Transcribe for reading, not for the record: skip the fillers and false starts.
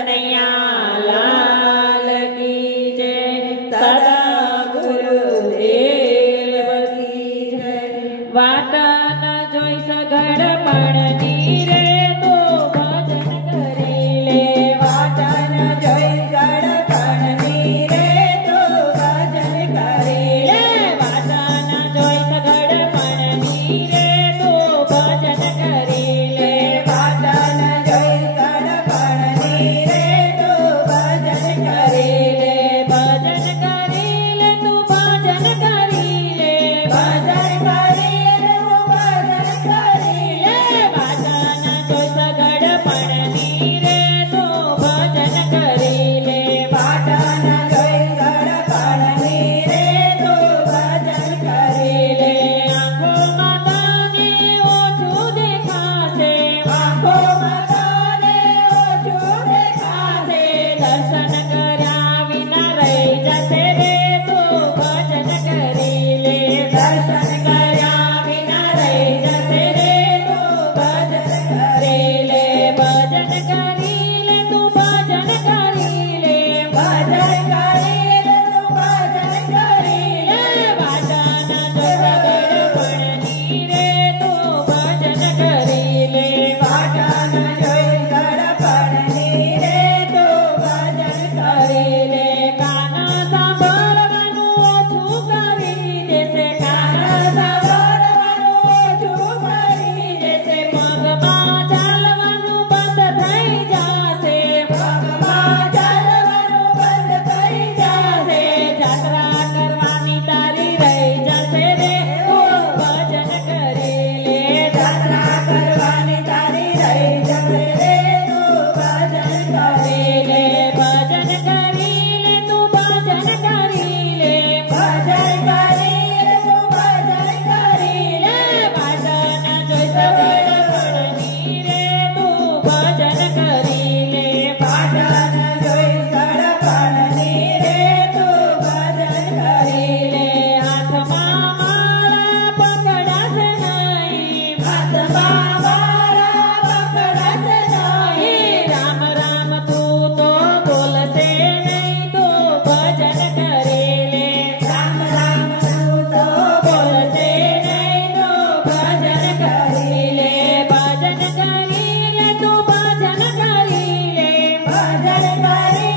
कन्हैया लाल की जय। सदा गुरुदेव की जय। वाट न जोई सगड़ पड़नी रे तो भजन करी ले। वाट न जोई सगड़ पड़नी रे तो भजन करी ले। वाट न जोई सगड़ पड़नी रे तो भजन करी ले। वाट न जोई सगड़ पड़नी रे तो भजन करी ले। भजन करी ले तू भजन करी ले। भजन करी ले तू भजन करी ले। वाट न जोई सगड़ पड़नी रे तो भजन करी ले। वाट न जोई सगड़ पड़नी रे तो भजन करी ले। आंखों माताने ओछू देखासे। आंखों माताने ओछू देखासे। दर्शन कर्या विना रही जसे रे तो भजन करी ले। दर्शन कर्या विना रही जसे रे तो भजन करी ले। भजन करी ले तू भजन करी ले। भजन करी ले तू भजन करी ले। वाट न जोई सगड़ पड़नी रे तो भजन करी ले। वाट न जोई सगड़ पड़नी रे तो भजन करी ले। काना सांभळવાનું ઓછું કરી દેશે। કાના सांभળવાનું ઓછું કરી દેશે। પગમાં ચાલવાનું બંધ થઈ જાશે। પગમાં ચાલવાનું બંધ થઈ જાશે। જાત્રા કરવાની તારી રહી જશે રે તો ભજન કરી લે। જાત્રા કરવાની તારી રહી જશે રે તો ભજન કરી ले। भजन करी ले तू भजन करी ले। भजन करी ले तू भजन करी ले। वाट न जोई सगड़ पड़नी रे तू भजन करी ले। वाट न जोई सगड़ पड़नी रे तू भजन करी ले। हाथમાં માળા પકડાશે નહીં। હાથમાં માળા પકડાશે નહીં। રામ રામ तू तो बोलते नहीं तो भजन करे ले। राम राम तू तो बोलते नहीं तो भजन करी ले। भजन करी ले तू भजन करी ले। भजन करी